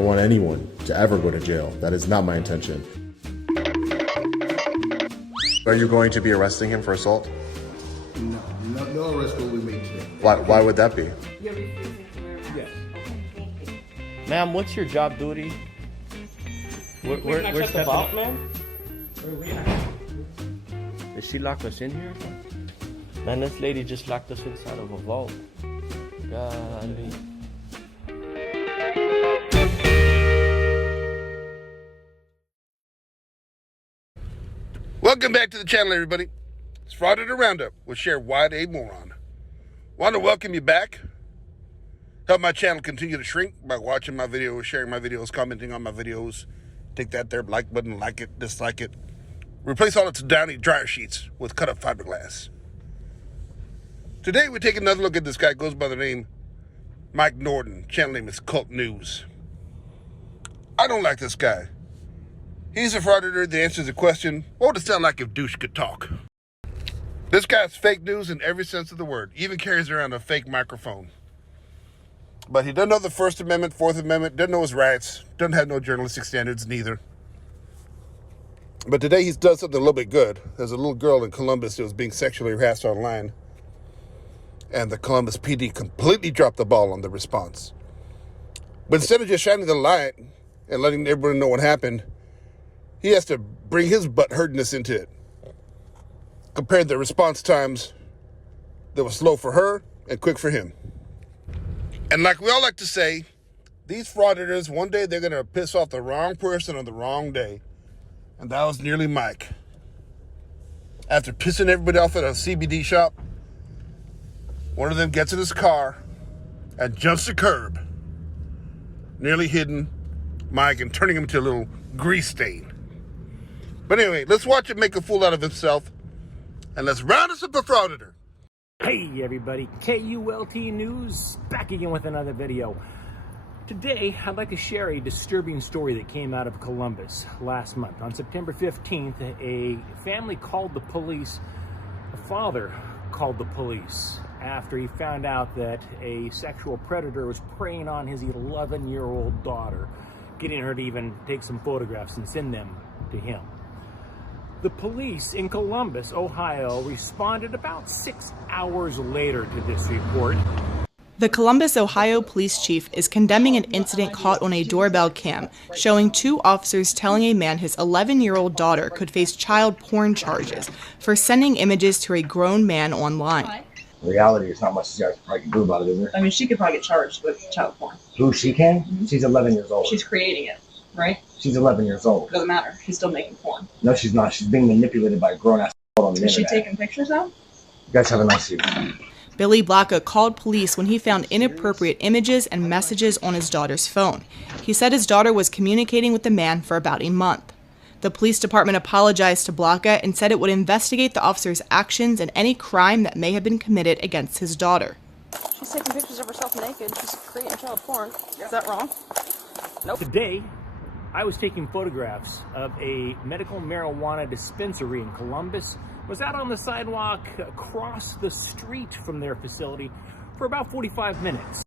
don't want anyone to ever go to jail. That is not my intention. Are you going to be arresting him for assault? No arrest will be made today. Why would that be? You're refusing to wear a mask? Yes. Okay, thank you. Ma'am, what's your job duty? We're the vault, man? Did she lock us in here? Man, this lady just locked us inside of a vault. Golly. Welcome back to the channel, everybody. It's Friday the Roundup with Sheriff Wyatt A. Moron. Want to welcome you back. Help my channel continue to shrink by watching my videos, sharing my videos, commenting on my videos. Take that there like button, like it, dislike it. Replace all its downy dryer sheets with cut-up fiberglass. Today we take another look at this guy. Goes by the name Mike Norton. Channel name is KULT News. I don't like this guy. He's a frauditor that answers the question, what would it sound like if douche could talk? This guy's fake news in every sense of the word. Even carries around a fake microphone. But he doesn't know the First Amendment, Fourth Amendment, doesn't know his rights, doesn't have no journalistic standards neither. But today he's done something a little bit good. There's a little girl in Columbus who was being sexually harassed online. And the Columbus PD completely dropped the ball on the response. But instead of just shining the light and letting everyone know what happened, he has to bring his butt-hurtedness into it. Compared the response times that were slow for her and quick for him. And like we all like to say, these frauditors, one day they're going to piss off the wrong person on the wrong day. And that was nearly Mike. After pissing everybody off at a CBD shop, one of them gets in his car and jumps the curb, nearly hitting Mike and turning him into a little grease stain. But anyway, let's watch him make a fool out of himself, and let's round us up a frauditor. Hey everybody, KULT News, back again with another video. Today, I'd like to share a disturbing story that came out of Columbus last month. On September 15th, a family called the police. A father called the police after he found out that a sexual predator was preying on his 11-year-old daughter, getting her to even take some photographs and send them to him. The police in Columbus, Ohio, responded about 6 hours later to this report. The Columbus, Ohio police chief is condemning an incident caught on a doorbell cam, showing two officers telling a man his 11-year-old daughter could face child porn charges for sending images to a grown man online. In reality, there's not much you guys probably can do about it, is there? I mean, she could probably get charged with child porn. Who, she can? Mm-hmm. She's 11 years old. She's creating it, right? She's 11 years old. Doesn't matter. She's still making porn. No, she's not. She's being manipulated by a grown-ass on the Is she internet. taking pictures now? You guys have a nice evening. Billy Blacka called police when he found inappropriate images and messages on his daughter's phone. He said his daughter was communicating with the man for about a month. The police department apologized to Blacka and said it would investigate the officer's actions and any crime that may have been committed against his daughter. She's taking pictures of herself naked. She's creating child porn. Is that wrong? Nope. Today, I was taking photographs of a medical marijuana dispensary in Columbus. Was out on the sidewalk across the street from their facility for about 45 minutes.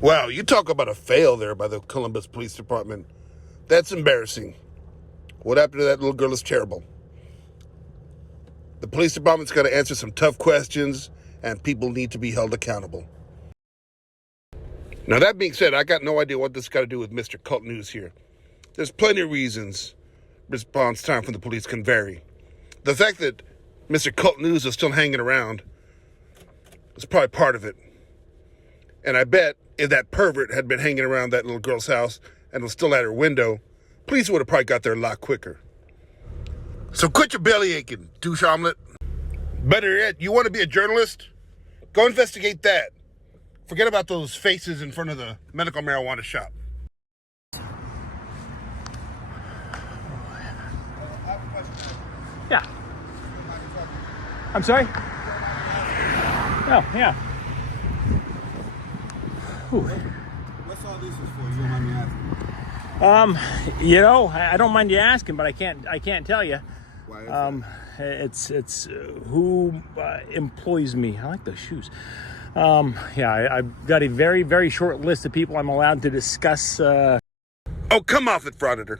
Wow, you talk about a fail there by the Columbus Police Department. That's embarrassing. What happened to that little girl is terrible. The police department's got to answer some tough questions, and people need to be held accountable. Now, that being said, I got no idea what this got to do with Mr. KULT News here. There's plenty of reasons response time from the police can vary. The fact that Mr. KULT News is still hanging around is probably part of it. And I bet if that pervert had been hanging around that little girl's house and was still at her window, police would have probably got there a lot quicker. So quit your belly aching, douche omelet. Better yet, you want to be a journalist? Go investigate that. Forget about those faces in front of the medical marijuana shop. Yeah. I'm sorry? Oh, yeah. Whew. What's all this is for? You don't mind me asking? You know, I don't mind you asking, but I can't tell you. Why is It's who employs me. I like those shoes. Yeah, I've got a very, very short list of people I'm allowed to discuss Oh, come off it, frauditor.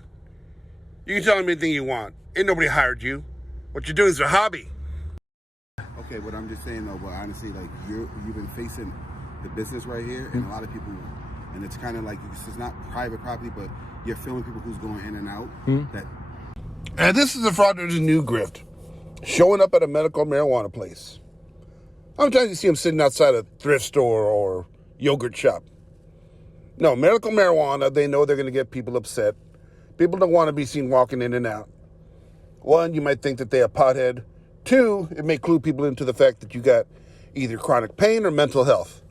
You can tell him anything you want. Ain't nobody hired you. What you're doing is a hobby. Okay, but I'm just saying though, but honestly, like you've been facing the business right here, and a lot of people, and it's kind of like it's not private property, but you're filming people who's going in and out. That And this is the frauditor's new grift. Showing up at a medical marijuana place. How many times you see him sitting outside a thrift store or yogurt shop? No, medical marijuana, they know they're going to get people upset. People don't want to be seen walking in and out. One, you might think that they're a pothead. Two, it may clue people into the fact that you got either chronic pain or mental health.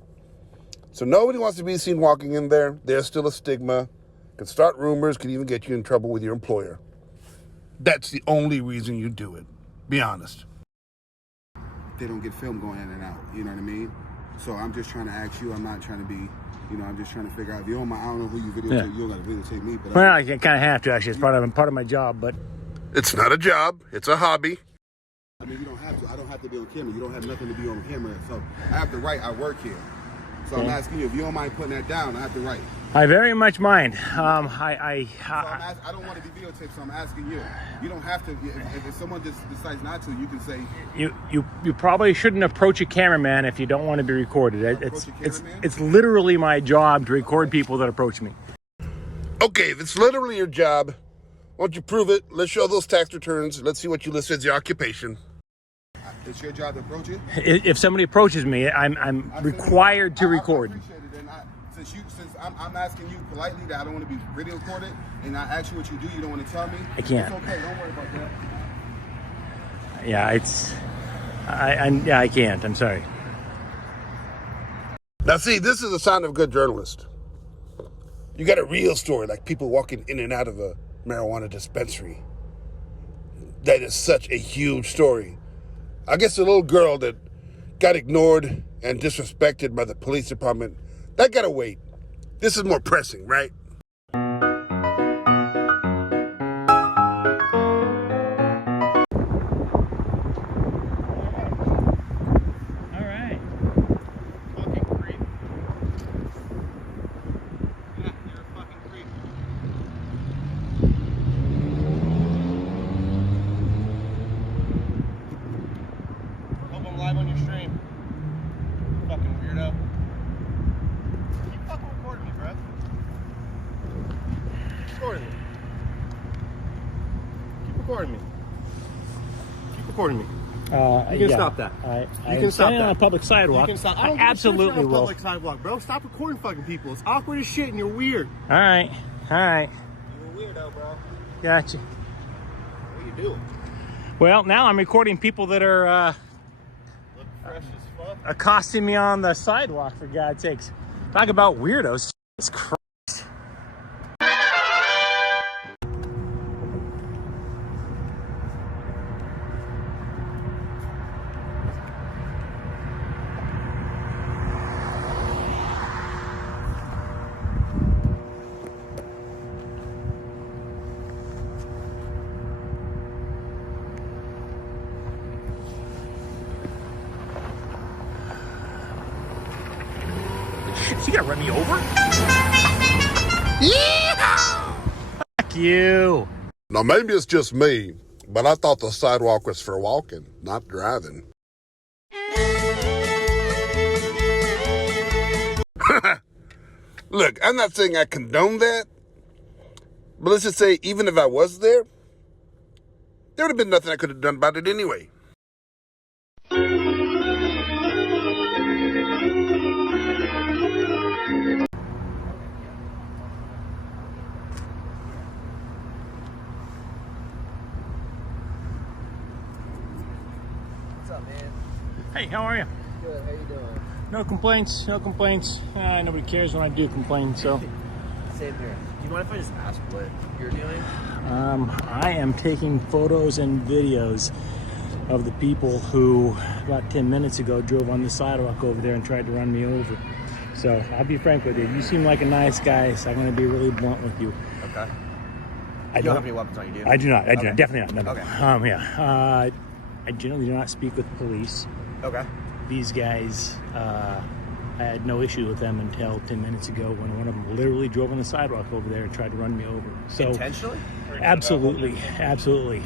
So nobody wants to be seen walking in there. There's still a stigma. Could start rumors, could even get you in trouble with your employer. That's the only reason you do it. Be honest. they don't get filmed going in and out. You know what I mean? So I'm just trying to ask you. I'm not trying to be. I'm just trying to figure out. If you don't mind, I don't know who you videotape. You don't got to videotape me. But well, I kind of have to actually. It's part of my job, but it's not a job. It's a hobby. I mean, you don't have to. I don't have to be on camera. You don't have nothing to be on camera. So I have the right. I work here. So I'm asking you if you don't mind putting that down. I have the right. I very much mind. I don't want to be videotaped, so I'm asking you. You don't have to. If someone just decides not to, you can say. You probably shouldn't approach a cameraman if you don't want to be recorded. It's literally my job to record people that approach me. Okay, if it's literally your job, why don't you prove it? Let's show those tax returns. Let's see what you list as your occupation. It's your job to approach it? If somebody approaches me, I'm required to record. I appreciate it. And since I'm asking you politely that I don't want to be video recorded, and I ask you what you do, you don't want to tell me. I can't. It's okay. Don't worry about that. Yeah, I can't. I'm sorry. Now, see, this is the sign of a good journalist. You got a real story, like people walking in and out of a marijuana dispensary. That is such a huge story. I guess the little girl that got ignored and disrespected by the police department, that gotta wait. This is more pressing, right? All right. Fucking creep. Yeah, you're a fucking creep. Hope I'm live on your stream. Fucking weirdo. Keep fucking recording me, bro. Recording me. Keep recording me. Keep recording me. You can stop that. You can stop that on a public sidewalk. You can stop. I absolutely will. Public sidewalk, bro. Stop recording fucking people. It's awkward as shit, and you're weird. All right. You're a weirdo, bro. Gotcha. What are you doing? Well, now I'm recording people that are Look fresh as fuck. accosting me on the sidewalk, for God's sakes. Talk about weirdos. Jesus Christ. Is he gonna run me over? Yeah! Fuck you. Now, maybe it's just me, but I thought the sidewalk was for walking, not driving. Look, I'm not saying I condone that, but let's just say even if I was there would have been nothing I could have done about it anyway. What's up, man? Hey, how are you? Good. How you doing? No complaints. No complaints. Nobody cares when I do complain. So, Same here. Do you mind if I just ask what you're doing? I am taking photos and videos of the people who about 10 minutes ago drove on the sidewalk over there and tried to run me over. So I'll be frank with you. You seem like a nice guy, so I'm going to be really blunt with you. Okay. I don't have any weapons on you, do you? I do not. I do Okay. not. Definitely not. No. Okay. I generally do not speak with police. Okay. These guys I had no issue with them until 10 minutes ago when one of them literally drove on the sidewalk over there and tried to run me over. So Intentionally? absolutely.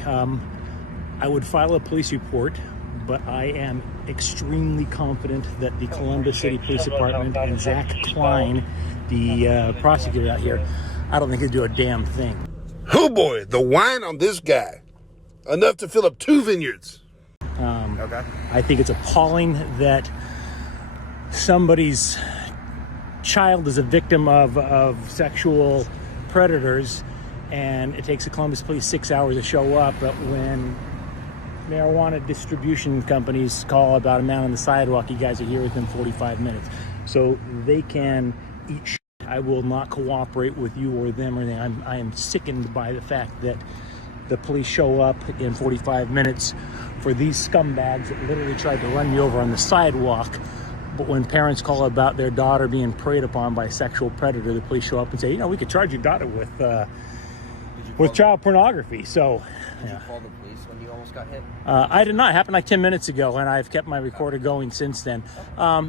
I would file a police report, but I am extremely confident that the Columbus City Police Department and Zach Klein, the prosecutor out here, I don't think he'd do a damn thing. Oh boy, the wine on this guy. Enough to fill up 2 vineyards. Okay. I think it's appalling that somebody's child is a victim of sexual predators, and it takes the Columbus Police 6 hours to show up, but when marijuana distribution companies call about a man on the sidewalk, you guys are here within 45 minutes. So they can eat shit. I will not cooperate with you or them or anything. I am sickened by the fact that the police show up in 45 minutes for these scumbags that literally tried to run me over on the sidewalk. But when parents call about their daughter being preyed upon by a sexual predator, the police show up and say, we could charge your daughter with child pornography. So, Did you call the police when you almost got hit? I did not. It happened like 10 minutes ago, and I've kept my recorder going since then.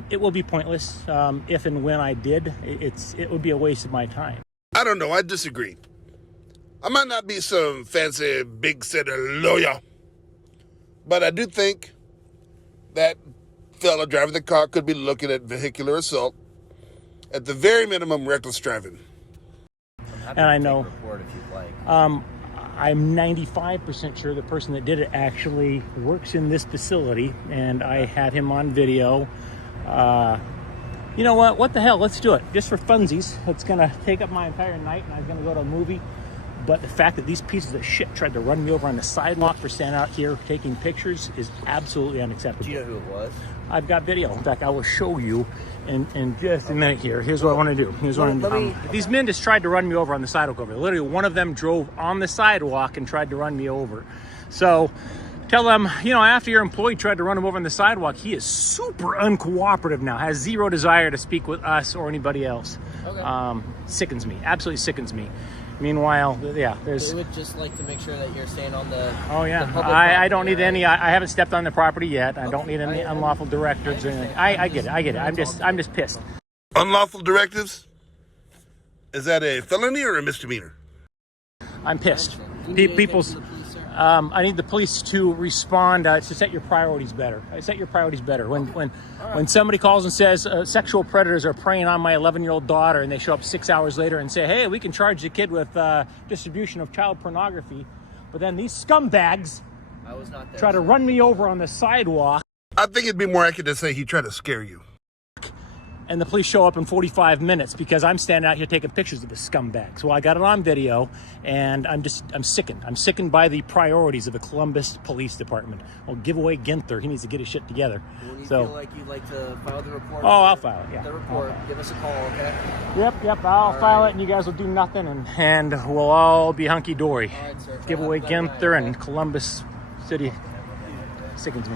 It will be pointless. If and when I did, it would be a waste of my time. I don't know, I disagree. I might not be some fancy big city lawyer, but I do think that fella driving the car could be looking at vehicular assault, at the very minimum reckless driving. And I know Report if you'd like. I'm 95% sure the person that did it actually works in this facility, and I had him on video. You know what the hell, let's do it just for funsies. It's gonna take up my entire night, and I'm gonna go to a movie. But the fact that these pieces of shit tried to run me over on the sidewalk for standing out here taking pictures is absolutely unacceptable. Do you know who it was? I've got video. In fact, I will show you in just a minute here. Here's what I want to do. These men just tried to run me over on the sidewalk over there. Literally, one of them drove on the sidewalk and tried to run me over. So tell them, after your employee tried to run him over on the sidewalk, he is super uncooperative now, has zero desire to speak with us or anybody else. Okay. Sickens me. Absolutely sickens me. Meanwhile, there's... We would just like to make sure that you're staying on the... Oh, yeah. the public I don't property, need right? any... I haven't stepped on the property yet. I don't need any unlawful directives or anything. I get it. I'm just pissed. Unlawful directives? Is that a felony or a misdemeanor? I'm pissed. People's... I need the police to respond to set your priorities better. Set your priorities better. When somebody calls and says sexual predators are preying on my 11-year-old daughter, and they show up 6 hours later and say, hey, we can charge the kid with distribution of child pornography, but then these scumbags try to run me over on the sidewalk. I think it'd be more accurate to say he tried to scare you. And the police show up in 45 minutes because I'm standing out here taking pictures of the scumbags. Well, I got it on video, and I'm sickened. I'm sickened by the priorities of the Columbus Police Department. Well, give away Ginther. He needs to get his shit together. When you feel like you'd like to file the report? Oh, I'll file it, yeah. The report. Give us a call, okay? Yep. I'll file it, and you guys will do nothing, and we'll all be hunky-dory. All right, sir. Give away Ginther and Columbus City. Sickens me.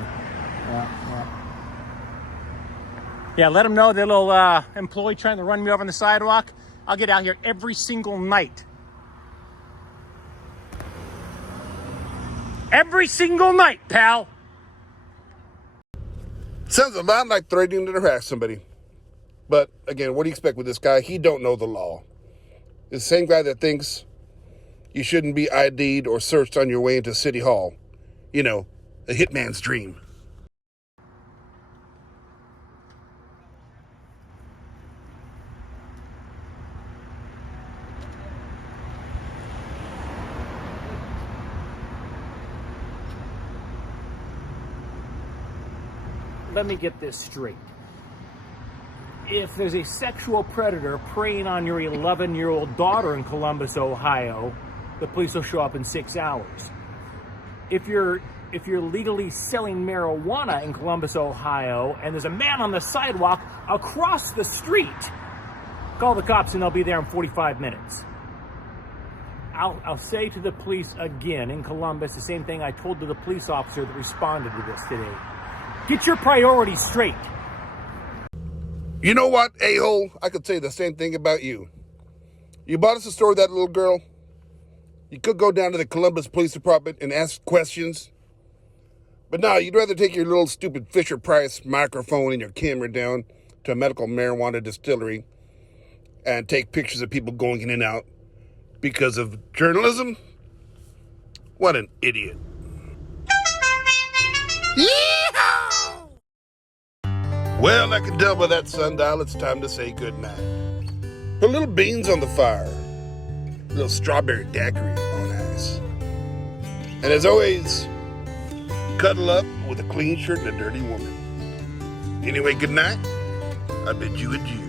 Yeah, let them know that little employee trying to run me over on the sidewalk. I'll get out here every single night. Every single night, pal. Sounds a lot like threatening to harass somebody. But again, what do you expect with this guy? He don't know the law. It's the same guy that thinks you shouldn't be ID'd or searched on your way into City Hall. A hitman's dream. Let me get this straight. If there's a sexual predator preying on your 11-year-old daughter in Columbus, Ohio, the police will show up in 6 hours. If you're legally selling marijuana in Columbus, Ohio, and there's a man on the sidewalk across the street, call the cops and they'll be there in 45 minutes. I'll say to the police again in Columbus the same thing I told to the police officer that responded to this today. Get your priorities straight. You know what, a-hole? I could say the same thing about you. You bought us a story of that little girl. You could go down to the Columbus Police Department and ask questions. But no, you'd rather take your little stupid Fisher-Price microphone and your camera down to a medical marijuana distillery and take pictures of people going in and out because of journalism? What an idiot. Yeehaw! Well, I can tell by that sundial it's time to say goodnight. Put little beans on the fire. A little strawberry daiquiri on ice. And as always, cuddle up with a clean shirt and a dirty woman. Anyway, good night. I bid you adieu.